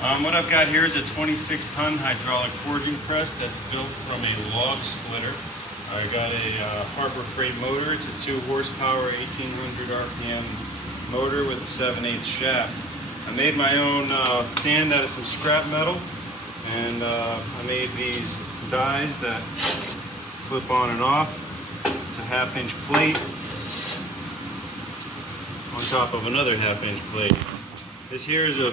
What I've got here is a 26-ton hydraulic forging press that's built from a log splitter. I got a Harbor Freight motor. It's a 2 horsepower, 1800 RPM motor with a 7/8 shaft. I made my own stand out of some scrap metal, and I made these dies that slip on and off. It's a 1/2-inch plate on top of another 1/2-inch plate. This here is a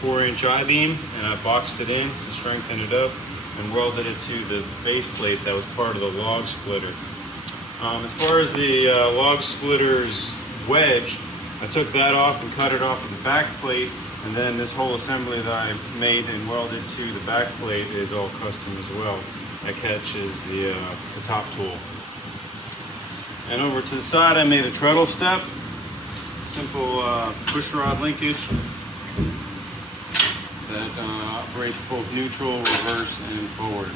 4-inch I-beam, and I boxed it in to strengthen it up and welded it to the base plate that was part of the log splitter. As far as the log splitter's wedge, I took that off and cut it off with the back plate, and then this whole assembly that I made and welded to the back plate is all custom as well. That catches the top tool. And over to the side, I made a treadle step, simple push rod linkage that operates both neutral, reverse, and forward.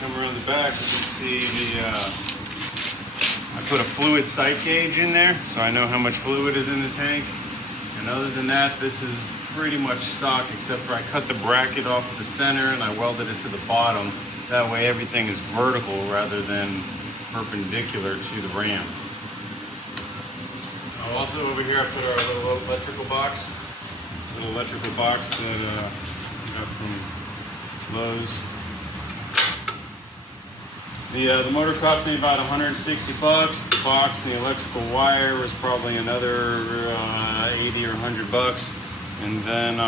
Come around the back, you can see I put a fluid sight gauge in there, so I know how much fluid is in the tank. And other than that, this is pretty much stock, except for I cut the bracket off of the center and I welded it to the bottom. That way everything is vertical rather than perpendicular to the ram. Also over here I put our little electrical box. Little electrical box that I got from Lowe's. The motor cost me about 160 bucks. The box and the electrical wire was probably another 80 or 100 bucks. And then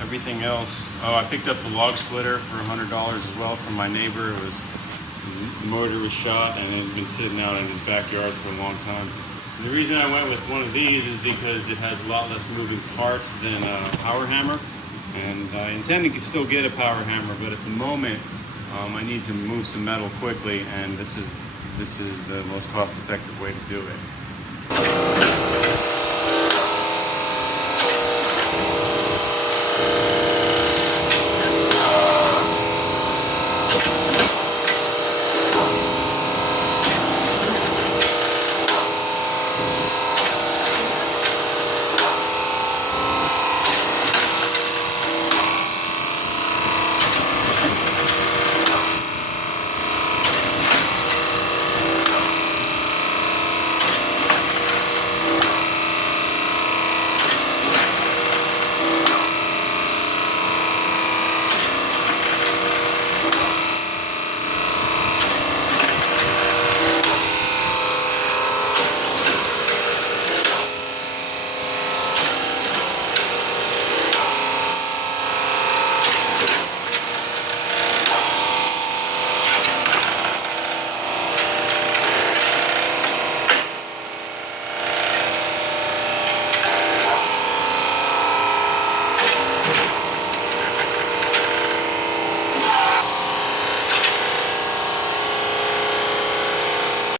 everything else. Oh, I picked up the log splitter for $100 as well from my neighbor. The motor was shot and it had been sitting out in his backyard for a long time. And the reason I went with one of these is because it has a lot less moving parts than a power hammer. And I intend to still get a power hammer, but at the moment I need to move some metal quickly, and this is the most cost-effective way to do it.